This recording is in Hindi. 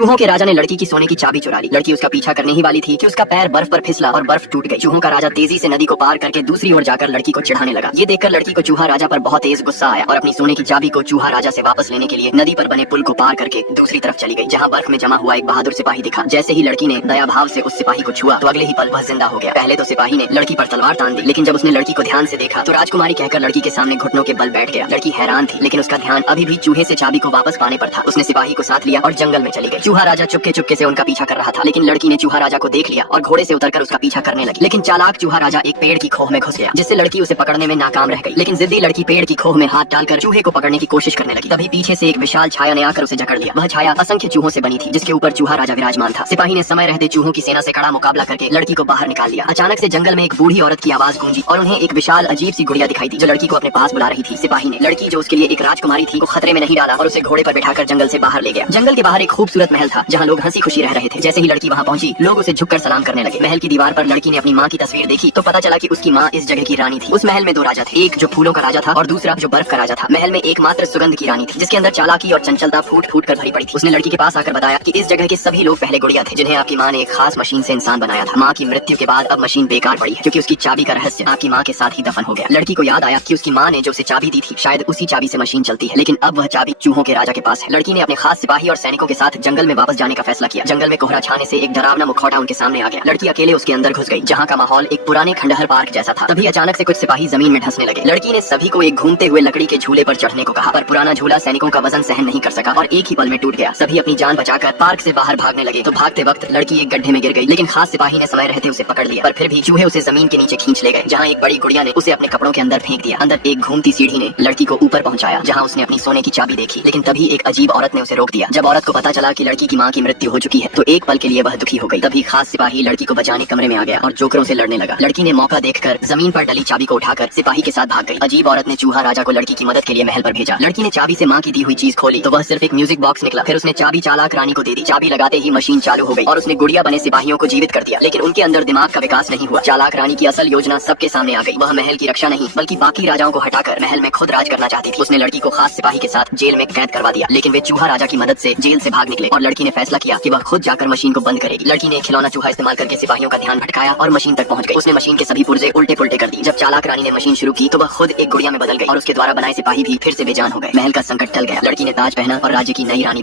चूहों के राजा ने लड़की की सोने की चाबी चुरा ली। लड़की उसका पीछा करने ही वाली थी कि उसका पैर बर्फ पर फिसला और बर्फ टूट गई। चूहों का राजा तेजी से नदी को पार करके दूसरी ओर जाकर लड़की को चिढ़ाने लगा। ये देखकर लड़की को चूहा राजा पर बहुत तेज गुस्सा आया और अपनी सोने की चाबी को चूहा राजा से वापस लेने के लिए नदी पर बने पुल को पार करके दूसरी तरफ चली गई, जहाँ बर्फ में जमा हुआ एक बहादुर सिपाही दिखा। जैसे ही लड़की ने दया भाव से उस सिपाही को छुआ तो अगले ही पल वह जिंदा हो गया। पहले तो सिपाही ने लड़की पर तलवार तान दी, लेकिन जब उसने लड़की को ध्यान से देखा तो राजकुमारी कहकर लड़की के सामने घुटनों के बल बैठ गया। लड़की हैरान थी, लेकिन उसका ध्यान अभी भी चूहे से चाबी को वापस पाने पर था। उसने सिपाही को साथ लिया और जंगल में चली गई। चूहा राजा चुपके चुपके से उनका पीछा कर रहा था, लेकिन लड़की ने चूहा राजा को देख लिया और घोड़े से उतरकर उसका पीछा करने लगी। लेकिन चालाक चूहा राजा एक पेड़ की खोह में घुस गया, जिससे लड़की उसे पकड़ने में नाकाम रह गई। लेकिन जिद्दी लड़की पेड़ की खोह में हाथ डालकर चूहे को पकड़ने की कोशिश करने लगी। तभी पीछे से एक विशाल छाया ने आकर उसे जकड़ लिया। वह छाया असंख्य चूहों से बनी थी, जिसके ऊपर चूहा राजा विराजमान था। सिपाही ने समय रहते चूहों की सेना से कड़ा मुकाबला करके लड़की को बाहर निकाल लिया। अचानक से जंगल में एक बूढ़ी औरत की आवाज गूंजी और उन्हें एक विशाल अजीब सी गुड़िया दिखाई दी, जो लड़की को अपने पास बुला रही थी। सिपाही ने लड़की, जो उसके लिए एक राजकुमारी थी, को खतरे में नहीं डाला और उसे घोड़े पर बिठाकर जंगल से बाहर ले गया। जंगल के बाहर एक खूबसूरत महल था, जहाँ लोग हंसी खुशी रह रहे थे। जैसे ही लड़की वहाँ पहुंची, लोग उसे झुककर सलाम करने लगे। महल की दीवार पर लड़की ने अपनी माँ की तस्वीर देखी तो पता चला कि उसकी माँ इस जगह की रानी थी। उस महल में दो राजा थे, एक जो फूलों का राजा था और दूसरा जो बर्फ का राजा था। महल में एकमात्र सुगंध की रानी थी, जिसके अंदर चालाकी और चंचलता फूट फूट कर भरी पड़ी थी। उसने लड़की के पास आकर बताया कि इस जगह के सभी लोग पहले गुड़िया थे, जिन्हें आपकी माँ ने एक खास मशीन से इंसान बनाया था। माँ की मृत्यु के बाद अब मशीन बेकार पड़ी है, क्योंकि उसकी चाबी का रहस्य आपकी माँ के साथ ही दफन हो गया। लड़की को याद आया कि उसकी माँ ने जो उसे चाबी दी थी, शायद उसी चाबी से मशीन चलती है, लेकिन अब वह चाबी चूहों के राजा के पास है। लड़की ने अपने खास सिपाही और सैनिकों के साथ जंगल में वापस जाने का फैसला किया। जंगल में कोहरा छाने से एक डरावना मुखौटा उनके सामने आ गया। लड़की अकेले उसके अंदर घुस गई, जहाँ का माहौल एक पुराने खंडहर पार्क जैसा था। तभी अचानक से कुछ सिपाही जमीन में धंसने लगे। लड़की ने सभी को एक घूमते हुए लकड़ी के झूले पर चढ़ने को कहा, पर पुराना झूला सैनिकों का वजन सहन नहीं कर सका और एक ही पल में टूट गया। सभी अपनी जान बचाकर पार्क से बाहर भागने लगे तो भागते वक्त लड़की एक गड्ढे में गिर गई, लेकिन खास सिपाही ने समय रहते उसे पकड़ लिया। पर फिर भी चूहे उसे जमीन के नीचे खींच ले गए, जहाँ एक बड़ी गुड़िया ने उसे अपने कपड़ों के अंदर फेंक दिया। अंदर एक घूमती सीढ़ी ने लड़की को ऊपर पहुंचाया, जहाँ उसने अपनी सोने की चाबी देखी। लेकिन तभी एक अजीब औरत ने उसे रोक दिया। जब औरत को पता चला कि लड़की की माँ की मृत्यु हो चुकी है तो एक पल के लिए वह दुखी हो गई। तभी खास सिपाही लड़की को बचाने कमरे में आ गया और जोकरों से लड़ने लगा। लड़की ने मौका देखकर जमीन पर डली चाबी को उठाकर सिपाही के साथ भाग गई। अजीब औरत ने चूहा राजा को लड़की की मदद के लिए महल पर भेजा। लड़की ने चाबी से माँ की दी हुई चीज खोली तो वह सिर्फ एक म्यूजिक बॉक्स निकला। फिर उसने चाबी चालाक रानी को दे दी। चाबी लगाते ही मशीन चालू हो गई और उसने गुड़िया बने सिपाहियों को जीवित कर दिया, लेकिन उनके अंदर दिमाग का विकास नहीं हुआ। चालाक रानी की असल योजना सबके सामने आ गई। वह महल की रक्षा नहीं बल्कि बाकी राजाओं को हटाकर महल में खुद राज करना चाहती थी। उसने लड़की को खास सिपाही के साथ जेल में कैद करवा दिया, लेकिन वे चूहा राजा की मदद से जेल से भाग निकले और लड़की ने फैसला किया कि वह खुद जाकर मशीन को बंद करेगी। लड़की ने खिलौना चूहा इस्तेमाल करके सिपाहियों का ध्यान भटकाया और मशीन तक पहुंच गई। उसने मशीन के सभी पुर्जे उल्टे पुल्टे कर दी। जब चालाक रानी ने मशीन शुरू की तो वह खुद एक गुड़िया में बदल गई और उसके द्वारा बनाए सिपाही भी फिर से बेजान हो गए। महल का संकट टल गया। लड़की ने ताज पहना और राज्य की नई रानी बनी।